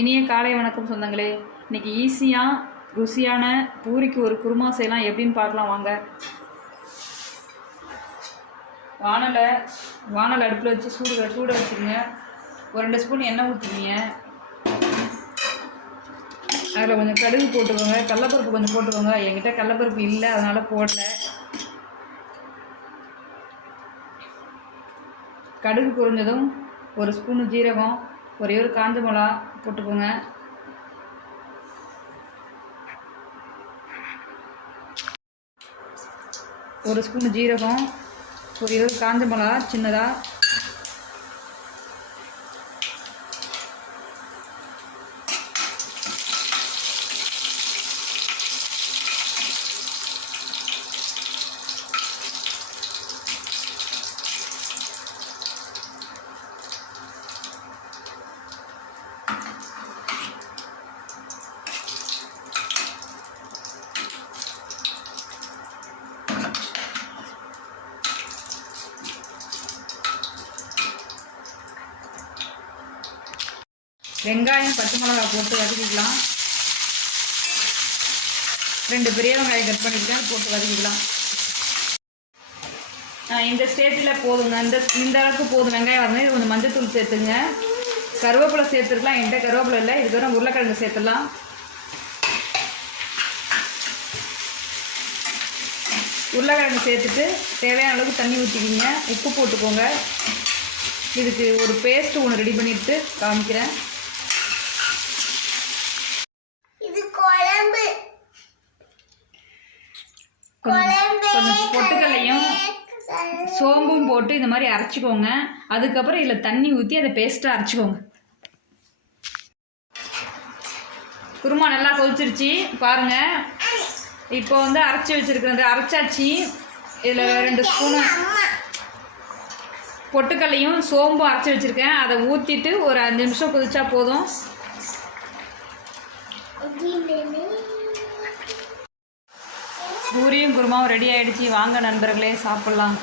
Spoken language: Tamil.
இனிய காலை வணக்கம் சொந்தங்களே. இன்றைக்கி ஈஸியாக ருசியான பூரிக்கு ஒரு குருமா செய்யலாம். எப்படின்னு பார்க்கலாம் வாங்க. வானல் அடுப்பில் வச்சு சூட வச்சுருங்க. ஒரு 2 ஸ்பூன் எண்ணெய் ஊற்றிக்கிங்க. அதில் கொஞ்சம் கடுகு போட்டுக்கோங்க. கடலப்பருப்பு கொஞ்சம் போட்டுக்கோங்க. என்கிட்ட கடலப்பருப்பு இல்லை, அதனால் போடல. கடுகு பொரிஞ்சதும் 1 ஸ்பூன் ஜீரகம், ஒரே ஒரு காஞ்ச மிளகா போட்டுக்கோங்க. ஒரு ஸ்பூன் ஜீரகம், ஒரே ஒரு காஞ்ச மிளகா சின்னதாக, வெங்காயம் பச்சை மிளகா போட்டு வதக்கிக்கலாம். 2 பெரிய வெங்காயம் கட் பண்ணிக்கலாம், போட்டு வதக்கிக்கலாம். இந்த ஸ்டேஜில் போதுங்க, இந்த அளவுக்கு போதும். வெங்காயம் வந்து இது கொஞ்சம் மஞ்சத்தூள் சேர்த்துங்க. கருவேப்பிலை சேர்த்துருக்கலாம். என்கிட்ட கருவேப்பிலை இல்லை, இதுக்கு வர உருளைக்கிழங்கு சேர்த்துடலாம். உருளைக்கிழங்கு சேர்த்துட்டு தேவையான அளவுக்கு தண்ணி ஊற்றிக்கிங்க. உப்பு போட்டுக்கோங்க. இதுக்கு ஒரு பேஸ்ட்டு ஒன்று ரெடி பண்ணிவிட்டு காமிக்கிறேன். கொஞ்சம் பொட்டுக்கல்லையும் சோம்பும் போட்டு இந்த மாதிரி அரைச்சிக்கோங்க. அதுக்கப்புறம் இதில் தண்ணி ஊற்றி அதை பேஸ்ட்டாக அரைச்சிக்கோங்க. குருமா நல்லா கொதிச்சிருச்சு பாருங்கள். இப்போ வந்து அரைச்சி வச்சுருக்கிறது அரைச்சாச்சு. இதில் 2 ஸ்பூனு பொட்டுக்கல்லையும் சோம்பும் அரைச்சி வச்சுருக்கேன். அதை ஊற்றிட்டு ஒரு 5 நிமிஷம் கொதிச்சா போதும். பூரியும் குருமாவும் ரெடி ஆகிடுச்சு. வாங்க நண்பர்களே, சாப்பிட்லாம்.